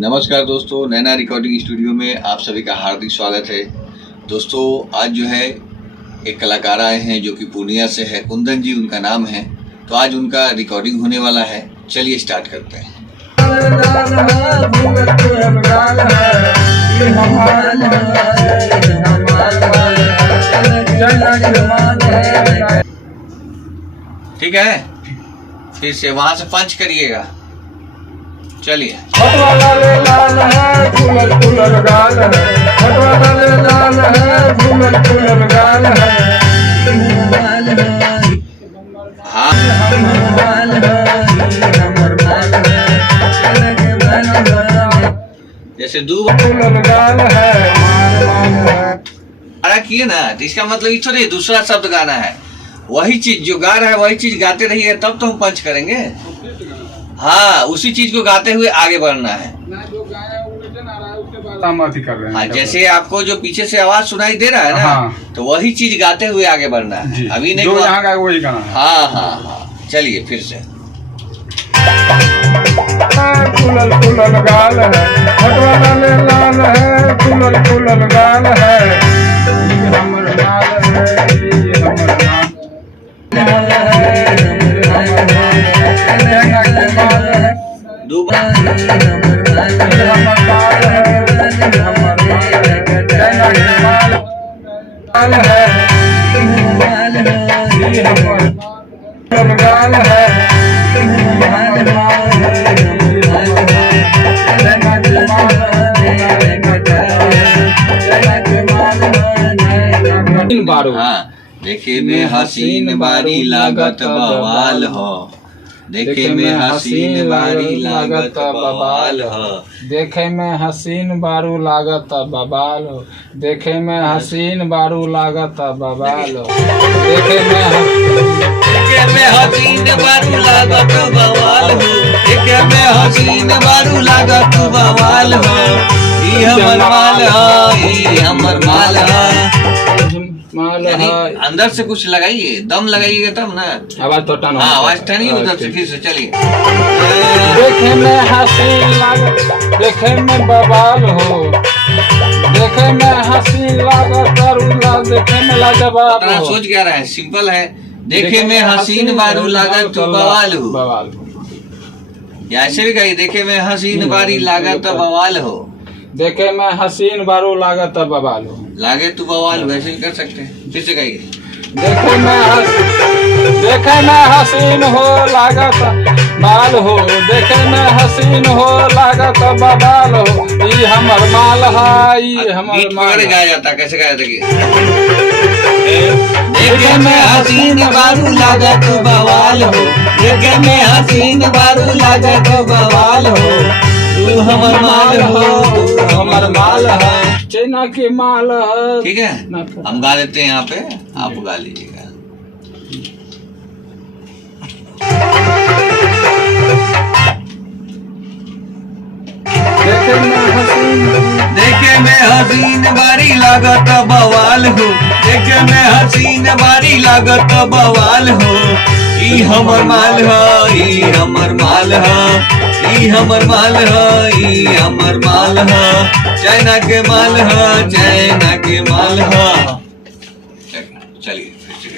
नमस्कार दोस्तों, नैना recording studio में आप सभी का हार्दिक स्वागत है। दोस्तों आज जो है एक कलाकार आए हैं जो कि पूर्णिया से है, कुंदन जी उनका नाम है। तो आज उनका रिकॉर्डिंग होने वाला है, चलिए स्टार्ट करते हैं। ठीक है, फिर से वहां से पंच करिएगा। चलिए। हाँ जैसे किए ना, तो इसका मतलब ये थोड़ी दूसरा शब्द गाना है। वही चीज जो गा रहा है वही चीज गाते रहिए, तब तो हम पंच करेंगे। हाँ, उसी चीज को गाते हुए आगे बढ़ना है। हाँ, जैसे आपको जो पीछे से आवाज सुनाई दे रहा है ना, हाँ। तो वही चीज गाते हुए आगे बढ़ना है। अभी नहीं जो यहाँ का वही गाना है। हाँ हाँ हाँ, चलिए फिर से। फूलल फूलल गाल है, हटवा लाल है, फूलल फूलल गाल है, ये हमर लाल है, ये हमर हाँ, देखे में हसीन बारी लागत बवाल हो, देखे में हसीन बारी लागत बवाल हो, देखे में हसीन बारू लागत बवाल हो, देखे में हसीन बारू लागत बवाल हो, देखे में हसीन बारू लागत बवाल हो, देखे में हसीन बारू लागत बवाल हो, ई हमर माल हो, ई हमर माल हो। अंदर से कुछ लगाइए, दम लगाइएगा तब ना आवाज तो टन। हाँ, आवाज टनी उधर से। फिर से चलिए। देखे में हसीन लागत, देखे में बवाल हो, देखे में हसीन लागत अरुला, देखे में लाजवाब हो। सोच क्या रहा है, सिंपल है। देखे में हसीन बारू लागत बवाल हो, बवाल हो। या ऐसे भी कहिए, देखे में हसीन बारी लागत बवाल हो, देखे में हसीन बारू लागत बवाल हो, लागे तू बवाल, वैसे भी कर सकते हैं। फिर से कहिए। देखे में हसीन हो लागत बाल हो, देखे में हसीन हो लागत बवाल हो, ई हमर माल है, ई हमर माल। गाया जाता, कैसे गाया जाता? देखे में हसीन बारू लागत बवाल हो, देखे में हसीन बारू लागत बवाल हो, तू हमर माल हो, तू हमर माल है, चैना के माल है। ठीक है, हम गा देते हैं यहाँ पे, आप गा लीजिएगा। देखे में हसीन बारी लागत बवाल हो, देखे में हसीन बारी लागत बवाल हो, ई हमर माल है, ई हमर माल है, ई हमर माल है, ई हमर माल है, चाइना के माल है, चाइना के माल है। चलिए फिर से